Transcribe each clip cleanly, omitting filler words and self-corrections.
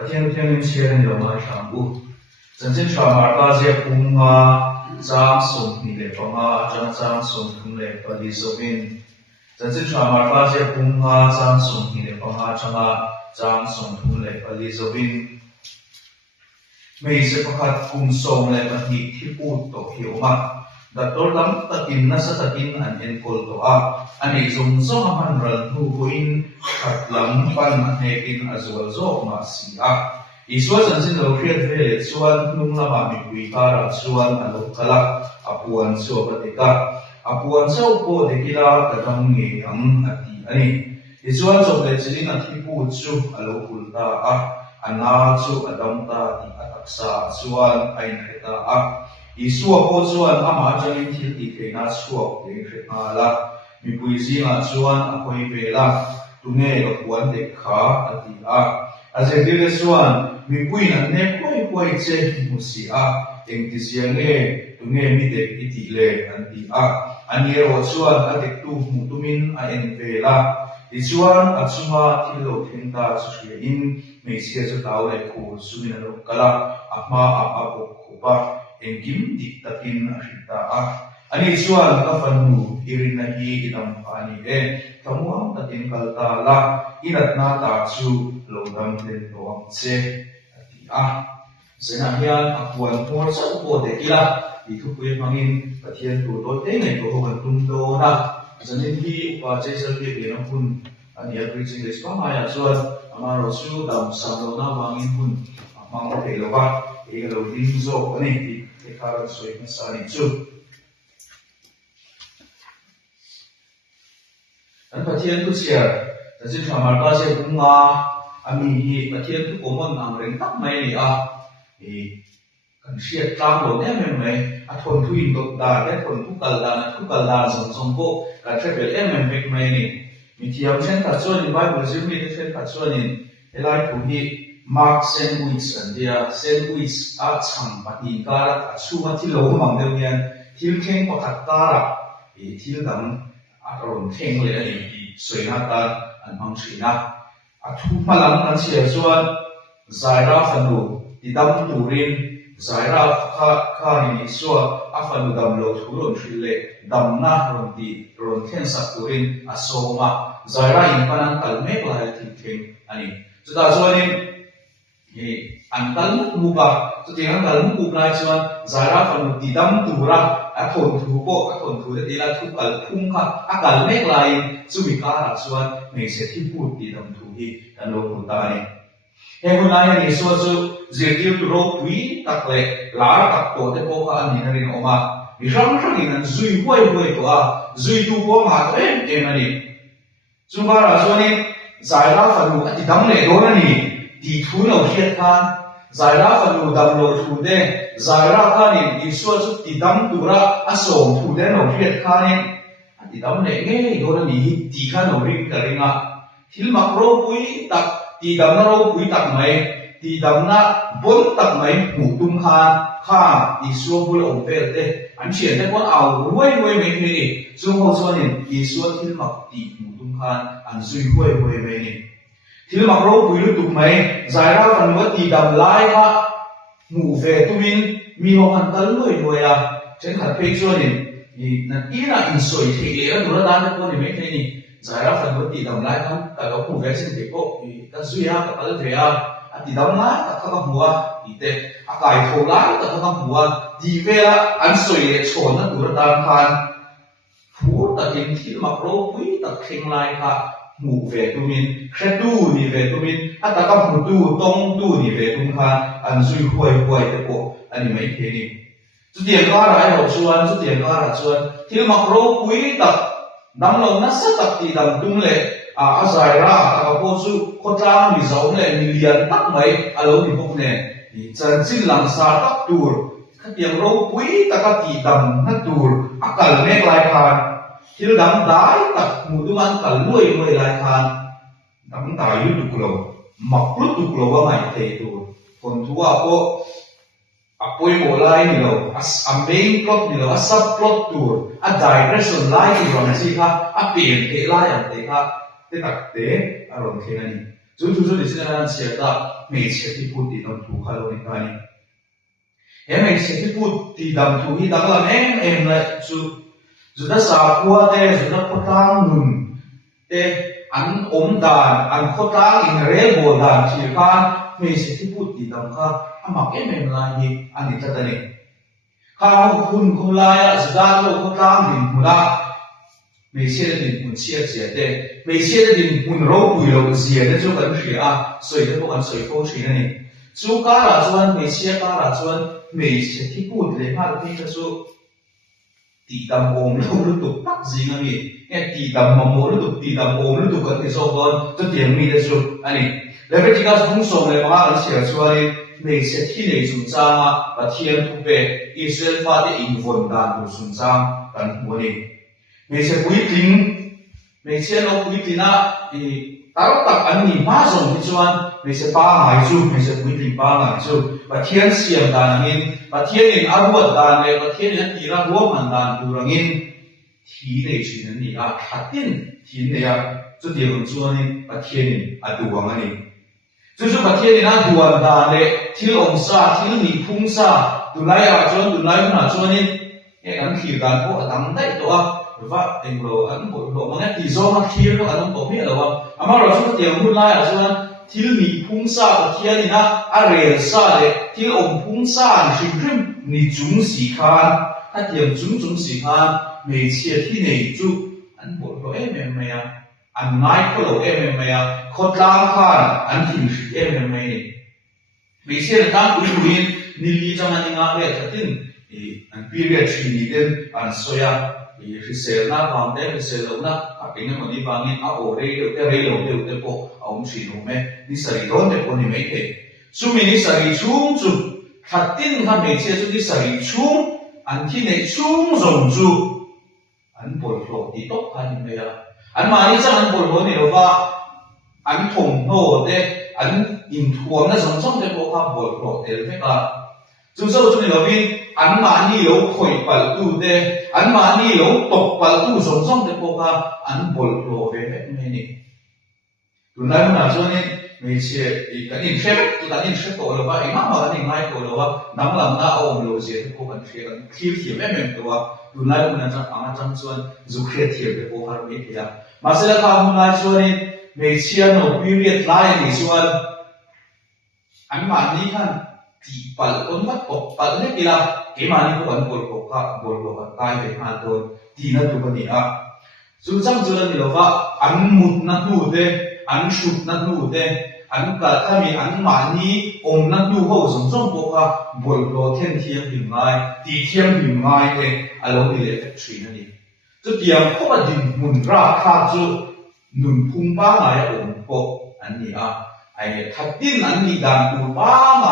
ประเทศที่มีเชื้อในโลกมาทำบุจันทร์ชาวมาร์กาเซียพุงงาจามส่งนี่เลยปังงาจามส่งถึงเลยปฏิสวินจันทร์ชาวมาร์กาเซียพุงงาจามส่งนี่เลยปังงาจามส่งถึงเลยปฏิสวินไม่ใช่ประกาศกุมส่งเลยมันที่พูดต่อหิวมากดัดตัวลำตะกินนัสตะกินอันเอ็นโคลตัวอันนี้ส่งส่งมันรันหูอินขัดลำปันเฮกินอาจจะโจกมาสีอีส่วนสิ่งเราเรียนเรื่องส่วนนุ่งละมามีวิการส่วนอนุกลักอภวนส่วนปฏิกาอภวนเจ้าโพธิกิลากระทำเงียงอธิอันนี้อีส่วนจบเลยสิ่งนั้นที่พูดสู่อโลกุลตาอันน่าสู่อดัมตาที่อัตสาส่วนไอเนตาอีส่วนโพส่วนอามาจังที่ที่เป็นอาส่วนเด็กเมาละมีปุยซีงส่วนอภัยเวลาตุเนอภวนเด็กขาอธิอาเจดีเลส่วนมีปุยนั้นเนคุยเจมุสีเองที่เสียงตุเนมีเด็กอิติเลอันที่อันนี้เราส่วนเด็กตูมุตุมินเอ็นเวลาอีส่วนอัศมาที่เราเห็นตาสุขีอินไม่เสียจะดาวเลยคูสุมินารุกละอามาอาบุกขุปะเองกิมติตะกินอาริตาอันนี้ส่วนก็ฟันหูอิรินาฮีอิดัมปานีทั้งหมดตะกินกัลตาละอิรัตนาตาจูโลดัมเดนโตอังเซที่เสนาเฮียนอภวนหัวสังโฆเดกิละที่ทุกเวมังอินปะเทียนตัวโตเต็งในตัวกันตุมโตนะจันที่อุปาเจสัลเกเบนคุณอันนี้เป็นสิ่งที่สำคัญส่วนอามาเราสู้ดำสังโลนาวังอินคุณมังโอเคโลกะเอกโลดินโซอันนี้ที่ข้าราชการสานิจูอันปะเทียนทุกเสียจันที่ทำมาได้เสียบุ้งอามีปะเทียนทุกคนนั่งเร่งตักไม่เลยกันเสียตามโลเนี่ยไม่ทนทุยตกได้แต่ทนทุกกัลดาสงโกการเทเบลไม่นี่มีที่ยังเช่นขัดส่วนในไบเบิลจึงมีที่เช่นขัดส่วนในหลายผู้ที่มาร์กเซนวิชอันเดียเซนวิชช่างปฏิการช่วงที่โลมังเดียวเนี่ยที่เข่งประคัดการที่ดังอารมณ์เข่งเลยสวยหน้าตาอันมังสีนะทุกพลังนั้นเสียส่วนใจราฟันูที่ดำตูรินใจราข้านิส่วนฟันูดำโลทุรนฟิเลดำน้ารนตีรนเข่งสักตูรินอโศมาใจราอินปนังตัลเมกลายที่เข่งอันนี้สุดท้ายส่วนนี้อันตัลมุกมุกะสุดท้ายตัลมุกมุกลายส่วนใจราฟันูที่ดำตูระทนทุกข์ทนทุกข์ที่ละทุกข์กัลพุ่งค่ะกัลเมกลายสุวิการส่วนไม่เสียที่พูดที่ดำทุกข์กันโลกุตานี่เฮ้ยคุณนายนี่ส่วนสุเจดีย์ตัวรูปวิตักเล่ลาตักตัวเด็กพวกอันนี้นั่นเองออกมามีครั้งนั้นจุยห่วยตัวจุยตัวพวกมานั่นนี่จุบาราส่วนนี้ใจราฟันดูที่ดำเล่โดนนี่ที่ทุนเอาเทียบกันใจราฟันดูดำโลทุนเด้ใจราคันนี่ส่วนสุดที่ดำตัวระอสมทุนเด้เอาเทียบกันนี่ที่ดำเล่เงี้ยโดนนี่ที่ขันเอาริกันริงะที่มักรู้ปุยตักที่ดำน่ารู้ปุยตักไหมที่ดำน่าบนตักไหมหูตุ้มข้าที่ส่วนบุญองเวลเด้อันเชียนแต่คนเอารวยไม่นี่ส่วนเขาส่วนนี้ที่ส่วนที่มักที่หูตุ้มอันซุยรวยไม่นี่ที่มักรู้ปุยรู้ตุ้มไหมใจเราฟันว่าที่ดำไล่ค่ะหูเวตุมินมีหัวอันตัลรวยเช่นขัดเพชรส่วนนี้นั่นอีน่ะอินสวยที่เลี้ยงดูแลด้านคนนี้ไม่นี่ใจเราฟันว่าที่ดำไล่ค่ะแต่เราหูเวสิ่งที่พวกก็ซุยก็ตัลเทียที่ดำไล่ก็ข้าหัวที่เตะอากาศโถไล่ก็ข้าหัวที่เวลาอันสวยชนนั่นดูแลด้านคันพูดแต่กินที่มักรู้ปุยแต่เข่งไล่ค่ะหูเวตุมินแค่ดูนี่เวตุมินอันแต่ก็หูดูต้องดูนี่เวตุมินค่ะอันซุยห่วยแต่พวกอันนี้ไม่เท่นี่จุดเดียวก็อะไรเราชวนจุดเดียวก็อะไรชวนที่มักรู้ปุยแต่ดำลงนั่นสักที่ดำตุ้งเลยอาศัยร่าแต่ก็พูดสู่คนจ้างมีสองเลยมีเรียนตักไหมอารมณ์ที่พวกเนี่ยจันทร์สิ้นหลังสาตักตูร์ขัดเตียงรู้ปุยแต่ก็ที่ดำนั่นตูร์อาการเมฆลายคานที่ดำได้ตักหมู่ตัวมันกันรวยลายคานดำตายยุตุกโลมักลุตุกโลว่าไม่เทตูร์คนทั่วก็ปุยโมไลนี่เราเมนพลอตนี่เราซับพลอตตูร์ดิเรกชันไลน์ที่เราเนี่ยสิค่ะเปลี่ยนเทไลน์อันเตค่ะเตตักเตอารมณ์เท่านี้ จุดที่นั้นเสียก็ไม่เชื่อที่พูดที่ต้องถูกเขาเลยกันนี่เห็นไม่เชื่อที่พูดที่ดำถูกที่ดังละเอ็มเลยจุดสาขัวเต้จุดโคตรนุ่นเต้อันอมดานอันโคตรอินเรโบดานที่การไม่เชื่อที่พูดที่ดำค่ะอามักเอ็มลายนี่อันนี้จะได้เนี่ยข้าวคุณลายจุดโลโคตรดินมุนาไม่เชื่อดินมุนเชื่อเสียเต้ไม่เชื่อดินมุนรู้ปุยรู้เสียเต้จุกันเสียสวยเต้พวกกันสวยโคตรเสียนี่จุการละจวนไม่เชื่อการละจวนไม่เชื่อที่พูดเลยมาที่จะจุตีดำโอมรู้ตุกตักจริงอันนี้เนี่ยตีดำมโมรู้ตุกตีดำโอมรู้ตุกกันที่สองคนจะเตียงมีได้จุอันนี้แล้วเป็นที่การส่งส่งเลยมาอันเสียชวนไม่เชื่อที่ในจุดจ้าประเทศทุกประอิสราเอลฟ้าที่อินวนดานดูสุนทรกันหัวนี้ไม่เชื่อปุยติงไม่เชื่อเราปุยตินะตลอดตักอันนี้มาส่งที่ชวนไม่เชื่อป้าหมายจูไม่เชื่อปุยติงป้าหมายจูประเทศเสียงดานนี้ประเทศนี้อาวุธดานเลยประเทศนี้ที่เราร่วมกันดานดูรังอินที่ในชีวิตนี้ขัดดินที่เนี่ยจุดเดียวกันชวนนี้ประเทศนี้ดูวังอันนี้จุดประเทศนี้นะดูวันดานเลยที่องศาที่มีพุ่งซาดูไล่จวนดูไล่ขนาดชวนนี้เนี่ยกันขี่กันพวกตั้งได้ตัวหรือว่าเอ็งเราอันบทเรามันเนี่ยที่โซนที่เราอันนั้นตัวนี้หรือว่าอามาเราช่วยเตียงหุ่นไล่ชวนที่มีพุ่งซาประเทศนี้นะอะไรซาเลยที่องพุ่งซาสิ่งที่มีจุ่มสีขานถ้าเตียงจุ่มสีขานไม่เชื่อที่ไหนจุอันบทเราไม่อันง่ายก็เราไม่คนกลางขานอันที่ไม่เชื่อตั้งอุบินนิลิจามันงานเลยถ้าทิ้งอันปีเรียชีนิเดนอันโซยาริเซลนาบางเดริเซลนาเป็นเงินมันนี่บางนี่เอาเรื่องเดี๋ยวพอเอาสิ่งนู้นไหมนิสัยร้อนเดี๋ยวพอนี่ไม่เห็นสุมินิสัยชุ่มจุดถ้าทิ้งถ้าไม่เชื่อจุดนิสัยชุ่มอันที่ในชุ่มส่งจุดอันปวดหัวที่ตกพันไม่ยาอันมานี่จะอันปวดหัวนี่เราว่าอันถ่งโน่เดอันยิงทวงนั่นสมเด็จพวกข้าปวดหัวเดี๋ยวไม่กล้าจุดเช้าจุดนี้เราวินอันมานี่เราคอยปัลตูเดอันมานี่เราตกปัลตูสมเด็จพวกข้าอันปวดหัวไม่นี่ดูนั่นนะช่วงนี้ไม่เชื่ออีกอันนี้เชื่อตัวนี้เชื่อตัวเราว่าอีกมากอันนี้ง่ายตัวเราว่าน้ำลำหน้าเอาเราเชื่อพวกมันเชื่อกันคิดเทียบไม่ตัวดูนั่นมันจะอ่านจำส่วนจุดเทียบพวกเขาไม่เทียบมาเสร็จแล้วข้าวมันช่วงนี้ไม่เชื่อโน้พิเรียดไล่ในส่วนอันมานี่กันที่ปัลต้นวัดตกปัลเนี่ยกีฬาเกี่ยมานี่พวกอันบอลพกกายเป็นอันตัวที่นั่นตัวนี้สุดจังจุดนี้เราว่าอันมุดนั่นดูเดอันชุดนั่นดูเดอันก็ถ้ามีอันมานี่องนั่นดูเขาสมพวกบอลโลเทียนถึงไงตีเทียนถึงไงอารมณ์นี่เลยชีนั่นเองจุดเดียวเขาว่าดินมุนราคาจุดหนุนพุ่งป้าไงองพวกอันนี้ไอ้ทัดดินอันนี้ดันดูป้าไง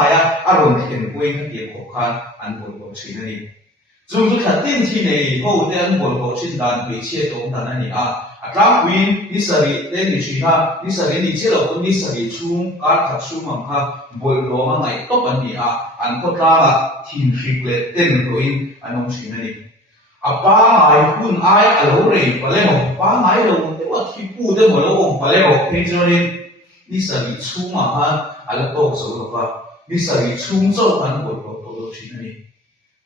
อารมณ์เห็นกุยนั่นเองของข้าอันบอลโลชีนั่นเองจุดทัดดินที่ในเขาเดินบอลโลชินดันไปเชี่ยตรงนั้นนี่กลางวินนิสัยเล่นชีนานิสัยนี่เจ้าเราคนนิสัยชุ่มการขัดชุ่มมันค่ะบอลโลมันไงก็ปันนี้อันก็กล้าทีมฟิกเลเต้นโดยอันน้องชีนั่นเองป้าไงคุณไอ้อารมณ์เรื่องไปเลยมั้งป้าไงเราแต่ว่าที่พูดได้หมดแล้วไปเลยมั้งเห็นจริงนิสัยชุ่มมันอะไรก็สุดว่านิสัยชุ่มโซ่อันบอลโลตัวชีนั่นเอง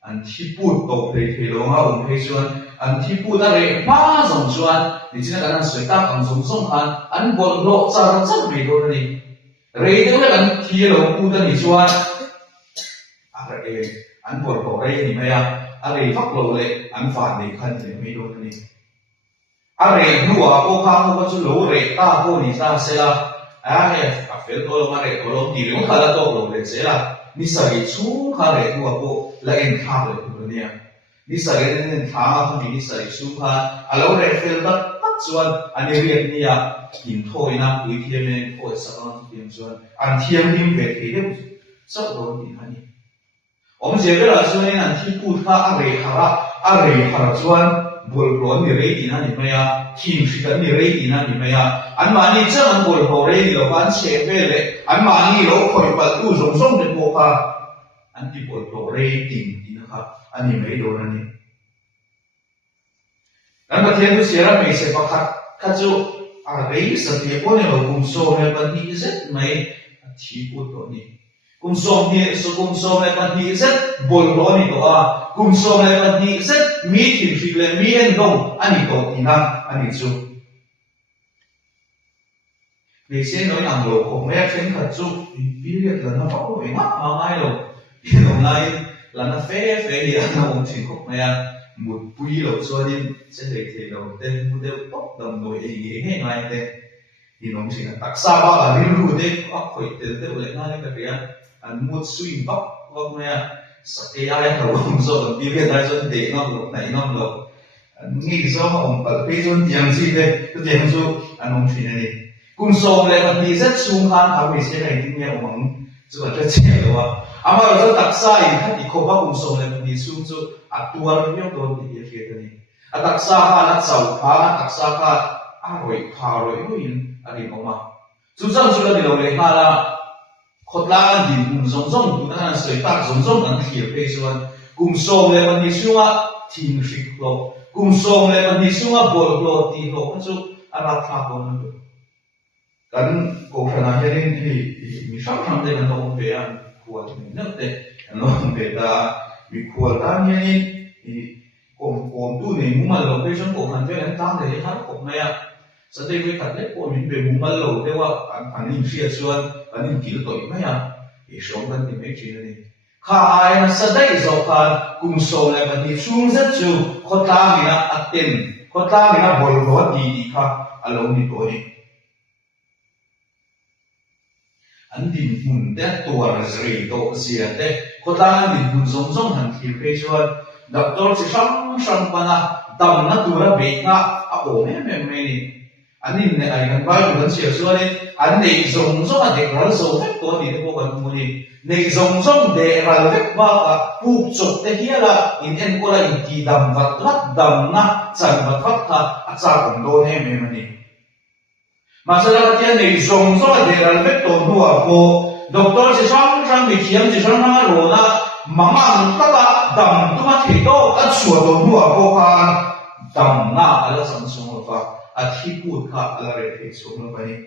อันที่พูดตกเลยเทลงผมเห็นจริงอันที่พูดอะไรมาสมชวนนี่ที่นั่นสวยตาอันสมสมคันอันบอลโลกจะรักษาไม่โดนนี่เรื่องนี้อันที่เราพูดนี่ชวนอะไรอันบอลโลกอะไรนี่ไม่อะไรฟักโลเลยอันฝันนี่คันนี่ไม่โดนนี่อะไรหัวโคข้างหัวจุลเรตาโคนี่ตาเสละเฟลตัวลงมาเรตัวลงดีลงขาละตัวลงเลยเสละนิสัยชุ่มขาเรหัวโคละเอ็นข้าวเลยตัวนี้นิสัยนั้นทางเขามีนิสัยสูงค่ะเราเรียนเรื่องปัจจุบันอันนี้เรียนเนี่ยหินโถยนะวิธีเรียนโถยสักวันที่ยังส่วนอันที่ยังมีเวทีเรื่องสักวันที่ฮันนี่我们这个老师呢，ที่พูดว่าอะไรหาส่วนบอลบอลนี่เรื่องนี้นะนี่ไม่ทีมฟิกันนี่เรื่องนี้นะนี่ไม่อันมานี่เจ้ามันบอลบอลเรื่องนี้เราบ้านเชฟเลยอันมานี่เราคอยปัดตู้ส่งเป็นโมฆะอันที่บอลบอลเรื่องนี้นะครับอันนี้ไม่โดนอันนี้แล้วประเทศที่เสียแล้วไม่เสียประคัดข้าจู rei sa ti ko ne kum so me ban ni zet mai thi pu to ni kum so me ban ni zet bol ro ni to a kum so me ban ni zet mi thi fi le mi en dong ani to ina ani chu le se noi ang lo ko me chen kha chu period la na ko me ma ngai lo ni lo ngai la na fe ni na ong chin ko me một quý lộc cho nên sẽ để thể đầu tên một đều tốt đồng nội ý nghe ngay tên thì nó chỉ là đặc sao bao là liên lưu tên có phải từ từ lại ngay cái kia anh một suy bóc không nghe sẽ AI đầu ông rồi đi về đại dân để nó lúc này nó lộc nghĩ sao mà ông bật bây giờ tiền gì đây cái tiền số anh ông chỉ này cùng số này mà đi rất sung hăng thảo vì sẽ này thì nghe ông chứ là cái chuyện đó à mà rồi đặc sai thì không bao cùng số này đi sung số tua nó nhau tôi thì việc kia này đặc sa ha nó sầu phá đặc sa ha rồi phá rồi in đi mà chúng ta là điều này ha là khốt la đi cùng giống chúng ta là sợi tạc giống ăn kia bây giờ cùng số này mình đi xuống thiên phích lo cùng số này mình đi xuống bồi lo thì lo cái chỗ là phá con nữa cái cổ phần này nên thì mình sắp tham gia nó không về ăn của mình nước đấy nó không về ta vì của ta như thì còn tu này muốn mà lâu bây giờ còn hành về tăng để hết còn này à sau đây với cả đấy còn mình về muốn mà lâu thếว่าanh nhìn phía xuân anh nhìn kiểu tuổi mấy à thì sống bên thì mấy chuyện này khai là sau đây rồi cả cùng số này mình đi xuống rất nhiều khó ta mình là ăn tiền khó ta mình là bồi bổ đi cả lâu đi tuổi anh đi muốn để tuổi rồi độ gì đấy khó ta đi muốn giống hành thì bây giờ doctor si sang pana tam na tura be na a o me ni anin ne ai kan ba kan sia so ni an nei zong zong a de ral so fe to ni ko kan mu ni nei zong zong de ral ve ba a pu chot te hiala in en ko la in ti dam vat lat dam na chan vat vat kha a cha kon do ne me ni ma sa la ti nei zong zong a de ral ve to nu a ko doctor si sang bi chiam si sang na ro na mamang tata dam tuma thito a chua do nuwa ko khan dam na ala sam sung fa a thi put kha ala re the sung lo bani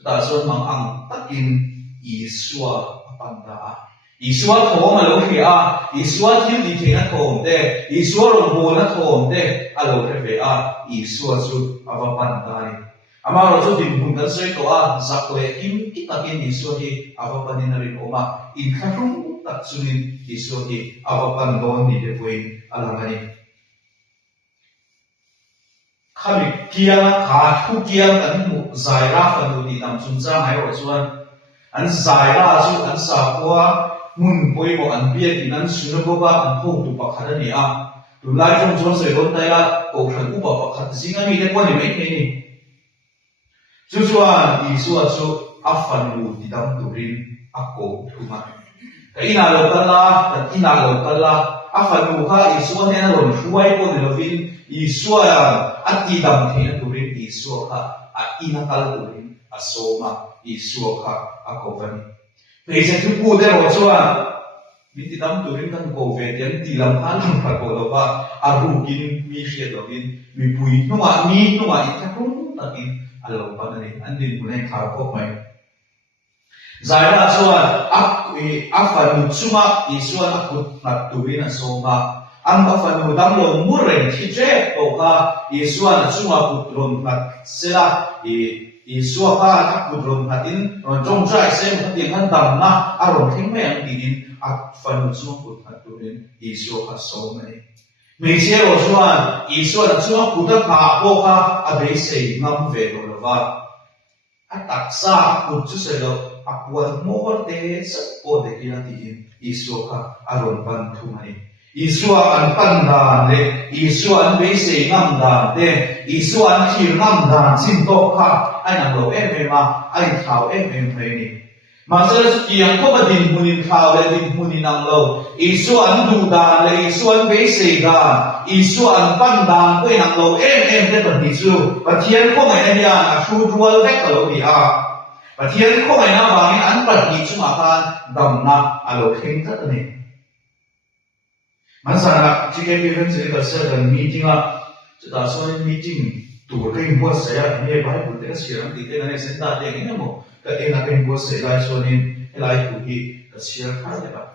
ta son mang ang takin iswa panda iswa tho ma lo hi a iswa thil di the na thom te iswa ro bo na thom te a lo the ve a iswa chu ava panda ni ama ro chu din bun kan sei to a zakle kim kitakin iswa hi ava panin rin oma in kharum tak sunin Yesus ki awapan don ni de pui alangani khami kia kha thu kia kan mu zaira kan ni nam chun cha hai ro chuan an zaira chu an sa kwa mun poi mo an bia ki nan sunu ko ba an phu tu pa khada ni a tu lai jong chon se ron tai la ko khan ku pa pa khat zinga mi de ko ni mai ni chu chuan Yesus chu afan lu ti dam tu rin akko thuma ina lo kala afanu kha iswa ne na ron huai ko ne lovin iswa ati dam the na turin iswa kha a ina kal turin asoma iswa kha akovani peje tu pu de ro chwa miti dam turin kan ko ve tian ti lam han pha ko lo ba aru kin mi hria lovin mi pui nuwa ita kum takin alo pa ne andin bunai kha ko mai zaira chuan afanu chuma isuan akut nat turin asoma ang afanu damlo muren thije to ka isuan chuma putron nat sela isua ka akutron natin ron jong jai sem hatin han dam na aron thing me ang din afanu chuma put nat turin isua ka soma ni me che ro chuan isuan chuma puta ka po ka abe sei ngam ve do lova ataksa put chu se lo akuan mor te sa ko de kila tin isua ka aron pan thumani isua an pan da le isua an be se ngam da te isua an thir ngam da sin to kha ai na lo ma ai thau me ni ma sa ki ang ko ba din munin thau le din munin ang lo isua an du da le isua an be se da isua an pan da ko nang lo te pa ni chu pa thian ko mai na ya a thu rual vek lo ni a và thiên không phải nào vào những ăn bật gì chứ mà phan đầm nặng à lộc hình thất này mà sao là chỉ cái việc gì cái sự cần meeting à chúng ta nói meeting ตัวก็อินบัวเสียนี่ไปบุตรก็เสียงติดเองในเส้นตาเองนี่มั้งก็เองนักอินบัวเสียไล่ส่วนนี้ไล่ผู้ที่ก็เสียขาดเลยครับ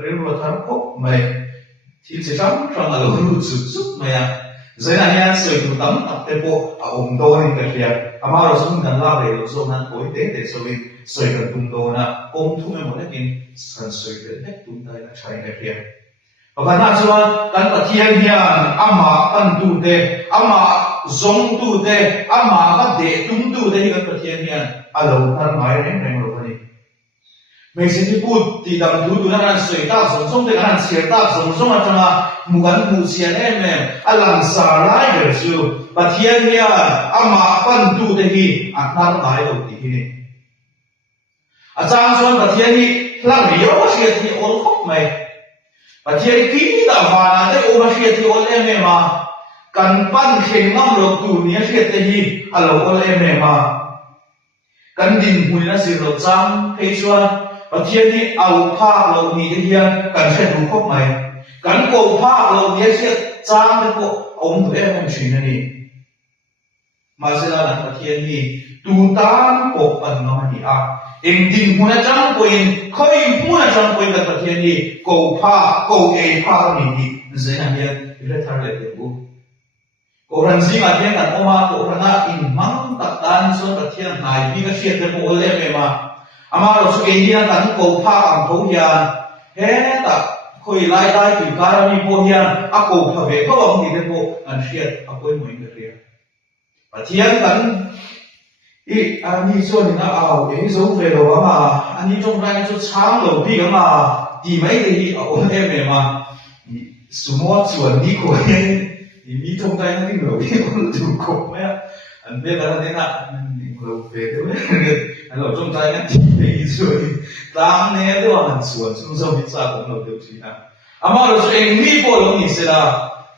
เรื่องว่าทางพวกไม่ที่จะทำครั้งละรู้สุดๆไม่อะใจนั้นเนี่ยสวยดูตั้มตัดเต็มโปอาองโดนี่ก็เสียอามาเราสมกันลาเลยเราสมนั้นโอยเตะสวยกันตุ้มโดนะกงทุ่มไม่หมดเลยกินสันสวยกันเล็กตุ้มได้นะใช้กันเสียเพราะฉะนั้นส่วนการปฏิญาณเนี่ยอามาอันดูเดอามาซงดูเดอามาก็เดตุ้มดูเดที่การปฏิญาณเนี่ยอาเราทำไม่ได้ไม่รู้นี่ไม่ใช่ที่พูดที่ดำดูนั่นสวยตาสมแต่นั่นเสียตาสมอาจจะมามุกันมุเสียแน่แม่อลังสาไลเดอร์ชูปฏิญาณเนี่ยอามาอันดูเดที่อันนั้นไม่รู้ที่นี่อาจารย์ส่วนปฏิญาณนี้หลังเดียวเสียที่โอ้คบไหมปฏิญาณที่ดาวานาได้โอ้เสียที่โอ้เอ็มมากันปั้นเข่งน้ำหลอกตัวนี้เสียที่อาเราโอ้เอ็มมากันดินหุ่นนั้นสิเราจำให้ชวนปฏิญาณนี้เอาภาพเรามีที่เดียกันใช้ดูคบไหมกันโกภาพเราเนี้ยเสียจำให้พวกองค์ตัวเอ็มชินนี่มาเสร็จแล้วปฏิญาณนี้ตูตามปกอันน้อยนี่เองดินหุ่นจังปุยค่อยหุ่นจังปุยกับปฏิญาณนี้โกภาโกเอภานี่ดีเสียนั่นเนี่ยเรื่องทางเลือกกูโกรันซิงอันนี้กันออกมาโกรันน่ะอินมังตัดตันส่วนปฏิญาณไหนมีก็เสียแต่โกเล่ไม่มาอามาเราสุเองนี่กันโกภาอันทุกอย่างเฮ้แต่คุยไล่ได้ถึงการมีโพยานอาโกภาเวก็บอกมีแต่โกอันเสียอาโกยเหมือนกันเลยปฏิญาณกันอีอันนี้ส่วนนึงเอาเองส่งไปแล้วว่าอันนี้จงใจจะช้างหลงพี่กันมาดีไหมที่เอาเอ็มมาสมมติส่วนนี้คนมีจงใจนั่นหลงพี่คนถูกกบไหมอันเป็นอะไรเนี่ยนะเราเปิดด้วยอันเราจงใจนั่นที่ไม่ส่วนตามเนี่ยด้วยมันส่วนซึ่งเราพิจารณาของเราเดี๋ยวสินะอามาเราเองมีโปรลงนี่เสร็จแล้ว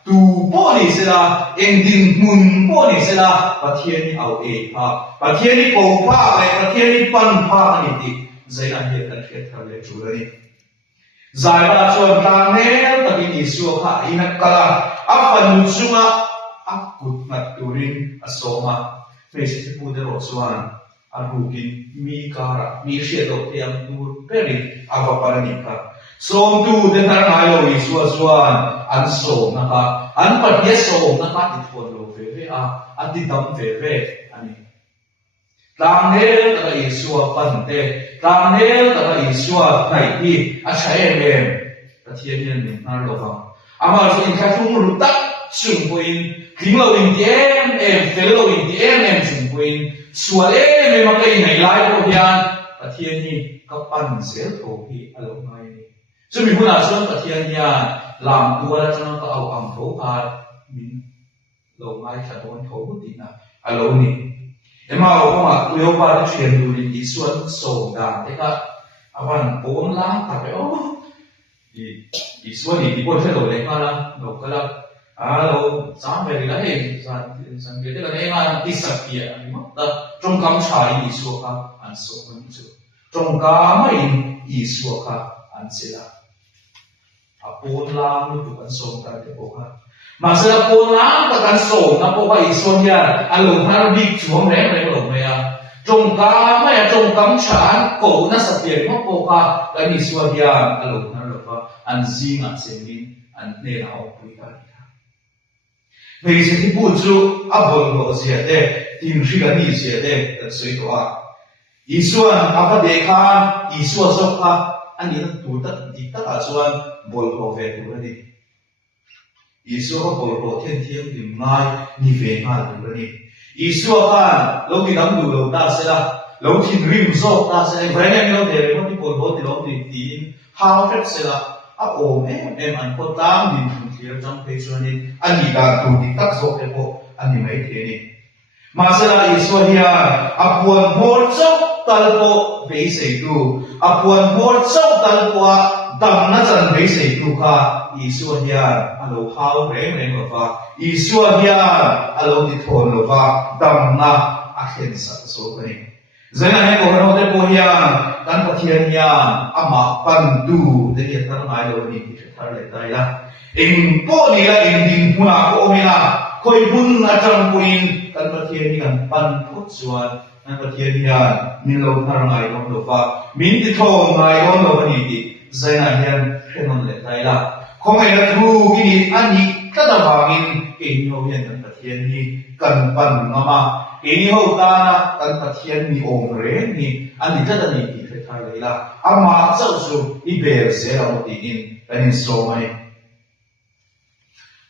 ตูโปนี่เสร็จแล้วเองดินมุนโปนี่เสร็จแล้วปฏิญาณนี้เอาเองภาพปฏิญาณนี้โกภาอะไรปฏิญาณนี้ปั้นภาพนี่ติใจนั้นเดียวกันเทียบทะเลจุลนี่ใจเราชวนทางเนี่ยตะกี้นิสุขะอินักกะอัฟฟันมุสุงะอักกุดนัดตุรินอโสมาไม่ใช่ที่พูดได้หรอกส่วนอารูกินมีการมีเสียดอกเทียมดูเป็นอาวปานิกาส่งดูเดินทางไหนเราอีส่วนอันส่งนะครับอันปฏิเสธนะครับที่ทวนเราเว่อันที่ดำเว่อันนี้ตามเนื้อแต่อีส่วนปันเตตามเนื้อแต่อีส่วนไหนที่อาศัยเองแต่ที่นี่นี่นั่นเราฟังอามาสิ่งที่ทุ่งรุ่งตัดสุ่มวินถึงเราอินเดียเอ็มเฟลเราอินเดียเอ็มสุ่มวินส่วนไม่มาเลยในไลฟ์โปรแกรมแต่ที่นี่ก็ปั้นเสียโถพี่อารมณ์ไม่จะมีผู้นำส่วนปฏิญาณเนี่ยลำตัวแล้วจะต้องเอาอัมโภพามินลงไม้ขัดวันโถบุตรนะอารมณ์นี้แต่มาเอาว่าเลี้ยวไปเชียงดูดีส่วนส่งกันแต่ก็อาวันโอนล้างตัดไปโอ้ดีส่วนนี้ที่พูดให้เราเล็กมาแล้วเราก็แล้วเราสามไปเลยเองสังเกตได้เลยว่าที่สักเกียร์นี่มั้งแต่จงกำชัยดีส่วนครับอันส่งมันจุจงกำไม่ดีส่วนครับอันเสียอาปูนล้างดูกันส่งกันเดี๋ยวบอกว่ามาเสียปูนล้างกันส่งนะเพราะว่าอีส่วนเนี่ยอารมณ์นั้นบิ๊กช่วงแรงเลยหลงเลยจงกำไม่จงกำฉันโกน่าสักเกียร์มั้งบอกว่ากันอีส่วนเนี่ยอารมณ์นั้นหรอกว่าอันซิงอันเซมินอันเนี่ยเราคุยกันไม่ใช่ที่พูดจู่อับดุลโรเซียเดทีมชิกานีเซียเดสวยตัวอีส่วนอับเดคาอีส่วนสกาอันนี้ตัวตัดดิตัดส่วนบอลโฮเวตัวนี้อีส่วนบอลโฮเทียนเทียมดิมายนิเวงาตัวนี้อีส่วนกันเราที่ดำดูเราได้เสียเราที่ริมโซได้เสียแรงยังเราเดี๋ยวเราที่บอลโฮที่เราที่ทีมฮาวเฟสเสียโอ้แม่อันก็ตามดินเทียมจังเพชรนี่อันนี้การดูดิตัดโซเอโกอันนี้ไม่เทียนี่มาเสียอีส่วนเฮียอาปวนโฮโซตัลโกเบสดูอาปวนโฮโซตัลโกดำนั่นจันเบสดูค่ะอีส่วนเฮียอันเราฮาวเร่งหรือว่าอีส่วนเฮียอันเราติดทนหรือว่าดำน่ะอาเห็นสักโซกันนี่Jangan ni orang orang bohyan dan pertiangan amak pandu dari antara ayat ini kita lihat dah. Engkau ni lah ending pun aku omela, kau pun macam puin กันประเทศนี้กันปันพุทธส่วนนั่นประเทศนี้มิโลพารงไงร้องตัวฟ้ามินติโทไงร้องตัววันนี้ที่ใจน่าเห็นเห็นมันเลยใจละคงไงนะทูกินอันนี้ก็ต้องวางินเอ็นโยเห็นกันประเทศนี้กันปันงามาเอ็นโยตานะกันประเทศนี้องค์เรนนี่อันนี้ก็ต้องมีที่ไทยเลยละอามาเจ้าสูอีเบลเซราตีอินเป็นโซมัย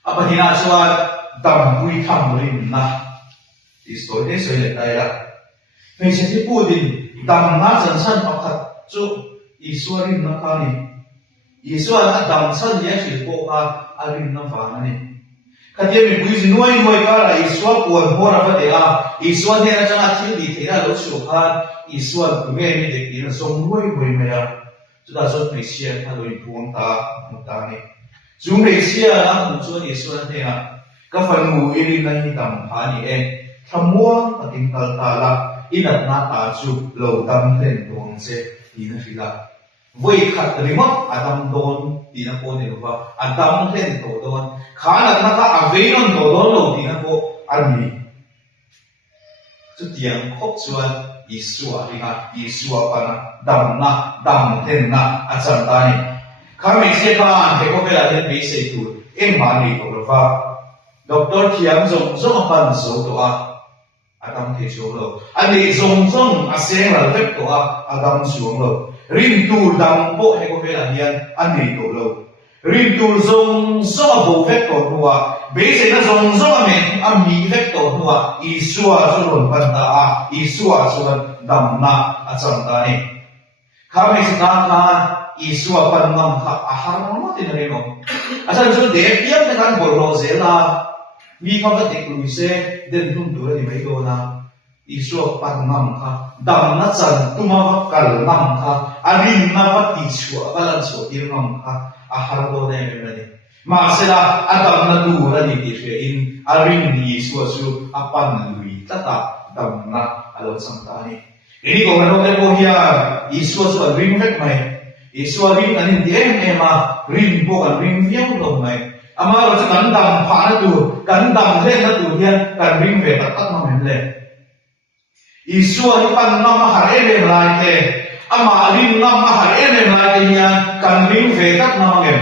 อาปหินาชวดดำกุยทำริมนะที่สวยได้สวยเลยได้ละไม่ใช่ที่พูดดินดำน่าจะสั้นออกขัดจุอีสวริมนะคะนี่อีสวรดำสั้นแยกสิโปกอาริมนะฟ้านี่ขัดยังมีปุยสินวยก็ละอีสวปวดหัวระเบิดอ่ะอีสวเนี่ยจะมาที่ดีที่น่ารู้สึกว่าอีสวคุณแม่ไม่เด็กดีนะทรงรวยไม่ได้จุดนั้นส่วนไม่เชื่อถ้าโดยพวงตาหมดตานี่จุ่มไม่เชื่อนะผมส่วนอีสวเนี่ยก็ฟังหูอิรินัยดำพานี่เองทำมัวปฏิบัติตาละอินัดนาตาจุโลดำเล่นดวงเสดีนะฟิลาวัยขัดริมอดัมโดนดีนะโกเนี่ยว่าอดัมเล่นตัวโดนขาหนักนะคะอเวนตัวโดนโลดีนะโกอันนี้จุดยังครบส่วนอิสวารินะอิสวาปนะดำนะดำเล่นนะอาจารย์ตานี่ข้าไม่เชื่อบ้านเด็กก็เวลาเรียนไม่ใช่ตัวเอ็มมานี่ตัวว่าด็อกเตอร์ที่ยังส่งปันสูตัวอาดัมที่ช่วงโลอันนี้ส่งอาเซียนเราเล็กตัวอาดัมช่วงโลริมตูดำโบให้ก็เวลาเรียนอันนี้ตัวโลริมตูส่งโบเฟกตัวเบสนั้นส่งเมนอันมีเฟกตัวอีสัวส่วนปันตาอีสัวส่วนดำนาอาจารย์ตานี่ข้าไม่สิทธิ์การอีสัวปันมั่งข้าอาหารมั่งที่นั่นเองอาจารย์ช่วยเด็กเยี่ยมในการบริโภคเสลามีคำว่าเด็กลุยเซ่เดินทุ่งตัวนี่ไม่โดนนะอีสัวปันมั่งข้าดำนัดจันตุมาวักกัลมั่งข้าอารินมาวัดติชัวกัลันชัวตีมั่งข้าอาหารโดนเนี่ยไม่ได้มาเสละอาดำนัดดูระดิที่เชื่ออินอารินอีสัวชัวอาปันลุยตาตาดำนัดอาลูสังตานี่ini ko ano ko hiya iswa so ring vet mai iswa ring anin diem ema ring bo kan ring viau lo mai ama ro sa kan dam pha na tu kan dam le na tu hian kan ring ve tak tak ma men le iswa ni pan na ma har ele lai ke ama ring na ma har ele lai ke hian kan ring ve tak ma men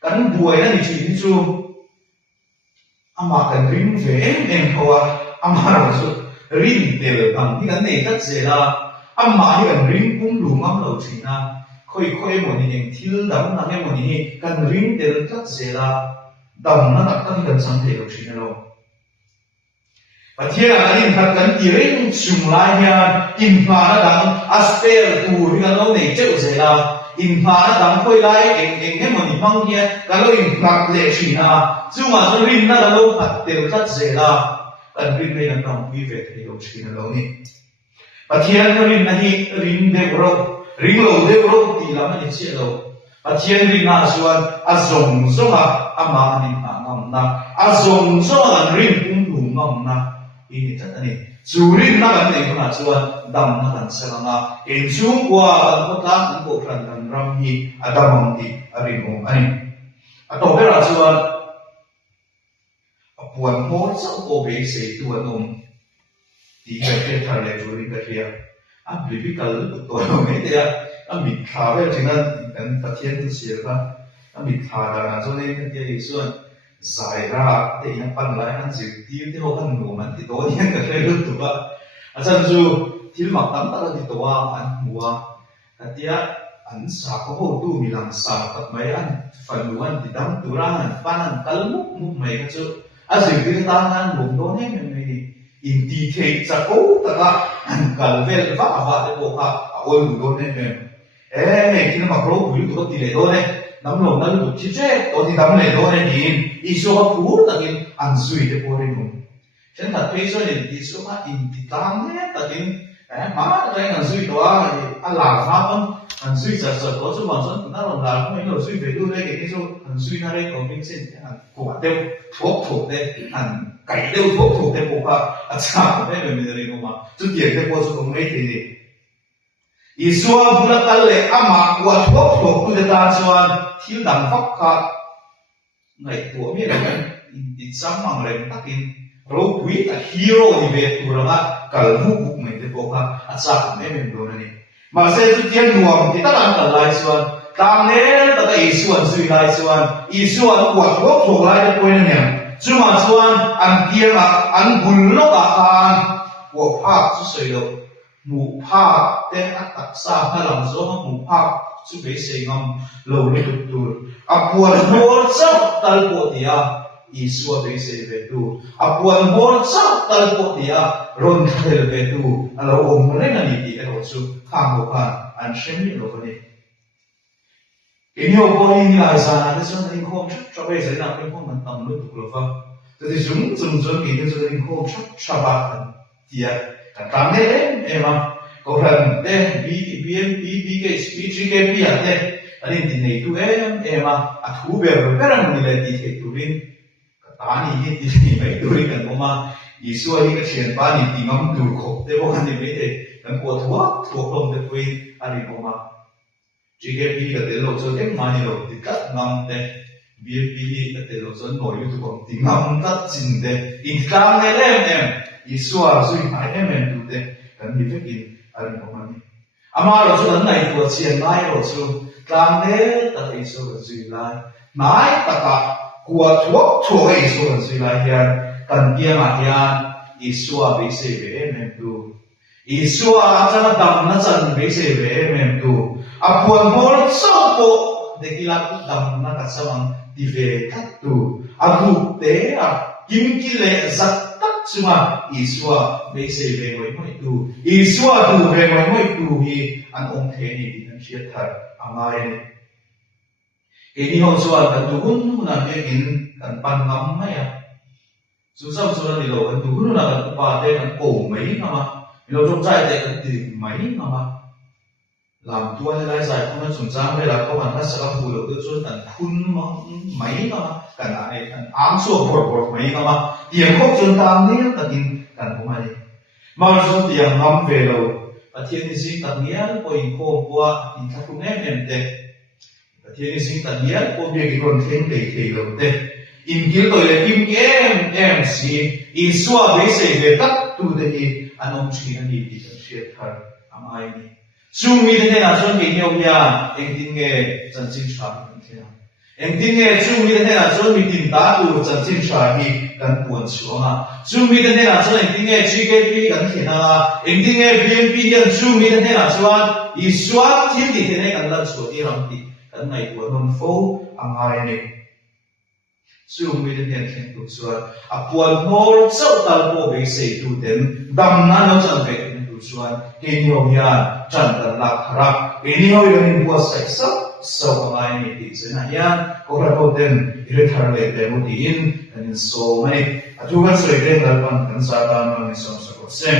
kan buai na ni chi chu ama kan ring ve em thawa ama ro soริมเดลตังที่กันเนี่ยตัดเสละอามาที่กันริมปุ่มหลุมอันเราทีนะค่อยๆมันนี่ทิลดำนั่นเองมันนี่กันริมเดลตัดเสละดำนั่นตั้งกันสังเกตเราทีนะเราประเทศอันนี้ถ้ากันที่เรื่องสุ่มลายเนี่ยอินฟานะดังอัสเปลตูที่กันเราเนี่ยเจ้าเสละอินฟานะดังค่อยไล่เองให้มันนี่ฟังเนี่ยกันเราอินฟาเลชีนะจู่มาจะริมนั่นเราปัดเดลตัดเสละอันริมในนั้นต้องวิเวกที่เราชินเรานี่ปัจจัยนั้นริมนั่นที่ริมเดบโรริมโลเดบโรตีละมันเชื่อเราปัจจัยริมน่าส่วนอาสงสงะอามานินางามนะอาสงสงะริมปุ่มดูงามนะอินิจัตนี่จูริมนั่นเองน่าส่วนดำนั่นเสนานะเอ็นจุงกว่าอันพุทธะอันโบราณอันรำฮีอันดำมังที่อริมอันนี้อันต่อไปน่าส่วนปวดหัวเจ้าโกเบสตัวนุ่มที่เกิดทะเลจุลินเทียอันบริการตัวนุ่มเนี่ยอันมีขาเวทีนั้นอันประเทศที่เสียละอันมีขาดังนั้นส่วนนี้ที่ส่วนสายราที่ยังปันไหลอันสิ่งที่เขาพันหนูมันที่ตัวนี้ก็เลยรู้ตัวอาจารย์จูที่หมักตั้งแต่ที่ตัวอันหัวแต่ที่อันสาเขาพูดดูมีหลังสาตัดไม้อันฝันหนูอันที่ตั้งตัวร่างอันปั้นอันตะลุกมุกไม่ก็จูอาสิ่งที่ตั้งนั้นหลวงโดนเนี่ยมันไม่อินดีเทจะโอ้แต่ละกัลเวลฟ้าฟ้าเด็กบอกว่าโอ้ยหลวงโดนเนี่ยมันที่นั่นมาโปรบุยตัวตีเลยโดนเนี่ยน้ำหลวงนั่นหลุดชิเจ้ตัวที่ทำเลยโดนเนี่ยอินอิสุขพูดแต่กินอันสุยเด็กบอกเลยหนุ่มฉันถัดไปส่วนเนี่ยอิสุขอินติดตามเนี่ยแต่กินมาแต่ยังอันสุยตัวอันหลังฟ้าอันสุยจะสดตัวสุวรรณส่วนนั่นหลังหลังไม่เราสุยไปดูเลยกินสุอันสุยนั่นเลยก็เป็นเส้นอันขวดเดียวถูกเด้อันไก่เดียวถูกเด้บอกว่าอาจารย์ไม่เป็นอะไรก็มาจุดเดียวเด้บอกสุดตรงไหนทีนี้อีส่วนบุรุษนั่นเลยอามาขวดถูกตัวเดียวตาส่วนที่ดังฟักขาไงตัวมีอะไรกัน in some mang rem takin ro pui ta hero ni ve turanga kalmu buk mai te poka acha me do ni ma se tu tian nuam ti ta an ta lai suan tang ne ta ta isuan sui lai suan isuan kwa thok thok lai te poin ne chuma chuan an kianga an bul lo ka khan wa pha chu sei lo mu pha te atak sa halam zo mu pha chu be sei ngam lo le tu apuan hor chau tal po dia isua be sei ve tu apuan hor chau tal po dia ron thel ve tu alo om re na ni ti ro chu khang ho pa an shem ni lo ni inyo ko ni lai sa na so ni khom cha be sei na pe khom man tam lu tu lo fa te zum zum zum ni so ni khom cha ba tia ta tam ne e ma ko ran te bi ke speech ke pi ate ani ti nei tu e ma a thu be be ran ni le ti ke tu rin ta ni hi ti ni mai tu rin kan ma isua hi ka chen pa ni ti ngam tu kho te bo kan ni me te kan ko thua thu lom te pui ani ko ma GKP ka te lo so te ma ni lo ti ka ngam te BFP ka te lo so no yu tu ko ti ngam ta chin te in tang ne le em isua sui mai em tu te kan ni fe ki ani ko ma ni ama ro chu nan nai ko chien mai ro chu tang ne ta te so ro zui lai mai ta ka kwa thuak thuak ai so ro zui lai hian kan kia ma hian isua be se be em tu isua cha dam na chan be se be em tu apuan hor so po de kila ku dam na ka sawang ti ve kat tu agu te a kim ki le zat tak chuma isua be se be moi tu isua tu be moi tu hi an ong the ni an sia thar angai ni ini ho so an tu hun na be in kan pan ngam mai ya su sam so ni lo an tu hun na kan pa te kan ko mai na ma lo trong trai te kan ti mai na ma làm tua lai sai không sung sang đây là có bạn ta sẽ có phụ được tôi cho tận khun mấy mà cần ai cần ám số bột mấy mà tiền không chuẩn tam nhé tận cần không ai mà số tiền ngắm về đâu và thiên sinh tận nhé có in khô qua in các phương em thế và thiên sinh tận nhé có việc cái con thiên để đâu thế in kiểu tôi là im em xí in xóa bế sể về tất tu thế anh ông chỉ anh đi thì cần xét thật am ai đi chung mi thế nào chung cái nhiều nhà em tin nghe chân chính sáng thế nào em tin nghe chung mi thế nào chung mi tin ta tu chân chính sáng hi cần buồn xuống à chung mi thế nào chung em tin nghe GKP cần thế nào em tin nghe BNP hiện chung mi thế nào chung ý xóa thiên thì thế này cần lần số đi làm thì cần này của non phố am ai này chung mi thế nào thiên tu xuống à buồn hor sâu tal bộ bị sấy tu đến đâm na nó chẳng về chuan ke nyo hian chan dan lak harak ke nyo yon bua sai so ngai ni ti chena hian ko ra ko ten ire thar le te mu ti in an so mai atu ga soi den dal pan kan sa ta ma ni som sa ko se